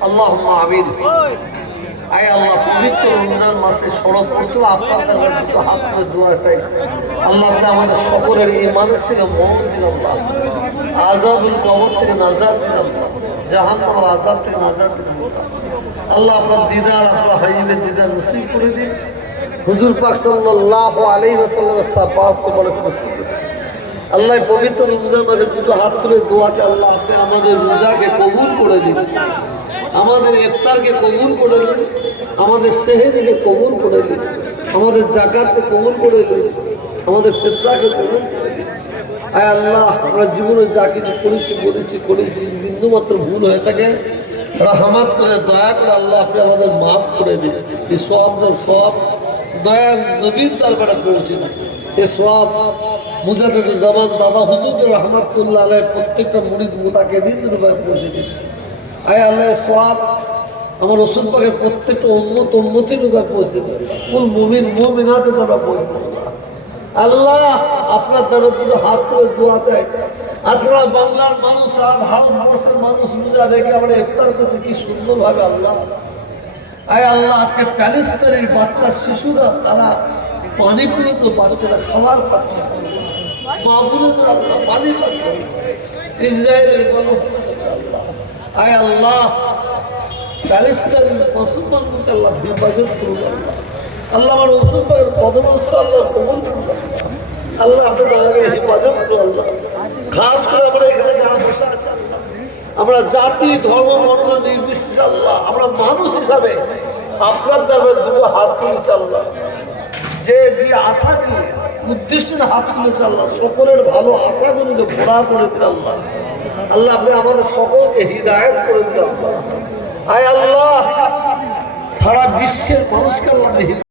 আল্লাহ আল্লাহ, পবিত্র রমজান মাসে দুটো হাত দোয়া চাই। আল্লাহ আমাদের এই মানুষ থেকে দিন আল্লাহ। থেকে আল্লাহ। জাহান আমার আজাব থেকে নাজার দিন আল্লাহ। আল্লাহ আপনার দিদার নসিব করে দিন হুজুর পাক আল্লাহ পবিত্র দুটো হাত তুলে দোয়াতে আল্লাহ আপনি আমাদের রোজাকে কবুল করে দিন আমাদের ইফতারকে কবুল করে দিন আমাদের সেহেদিকে কবুল করে দিন আমাদের জাকাতকে কবুল করে দিন আমাদের ফেতরাকে কবুল করে দিন আয় আল্লাহ, আমরা জীবনে যা কিছু করেছি, বলেছি, করেছি, বিন্দুমাত্র ভুল হয়ে থাকে, রাহমাত করে, দয়া করে আল্লাহ আপনি আমাদের মাফ করে দিন। এই সব সব দয়ার নবীর দরবারে পৌঁছে দিন। এ সব মুজাদের জামান দাদা হুজুর রহমতুল্লাহ আলাই প্রত্যেকটা মুড়ি মোতাকে দিন রূপায় পৌঁছে দিন। আয় আল্লাহ সব আমার ওষুধ পাকে প্রত্যেকটা উন্মত উন্মতি রূপে পৌঁছে দেবে। কোন মুমিন, মুমিনাতে তোরা পৌঁছে আল্লাহ আপনার দ্বারা দুটো হাত করে দোয়া চাই। আজকে বাংলার মানুষ সারা ভারতবর্ষের মানুষ রোজা রেখে আমরা ইফতার করছি, কি সুন্দরভাবে আল্লাহ। আয় আল্লাহ, আজকে প্যালেস্তানের বাচ্চা, শিশুরা, তারা পানি পুরে তো পাচ্ছে না খাবার পাচ্ছে। না মা বোনেদের আল্লাহ পানি পাচ্ছে। না ইসরায়েলের গণহত্যা আল্লাহ। আয় আল্লাহ আল্লাহ বিভাজন করুন আল্লাহ। আমার মুসলমানের পদমস্ত আল্লাহ কবুল করুন আল্লাহ। আপনার হেফাজত করুন আল্লাহ। খাস করে আমরা এখানে যারা বসে আছে, আমরা জাতি, ধর্ম, বর্ণ, নির্বিশেষে আল্লাহ, আমরা মানুষ হিসাবে আপনার দ্বারা দুটো হাত তুলেছে আল্লাহ। যে যে আশা নিয়ে উদ্দেশ্য নিয়ে হাত তুলেছে আল্লাহ। সকলের ভালো আশা আশাগুলোকে ভোড়া করে দিন আল্লাহ। আল্লাহ, আপনি আমাদের সকলকে হৃদায়ত করে দিন আল্লাহ। আয় আল্লাহ! সারা বিশ্বের মানুষকে আল্লাহ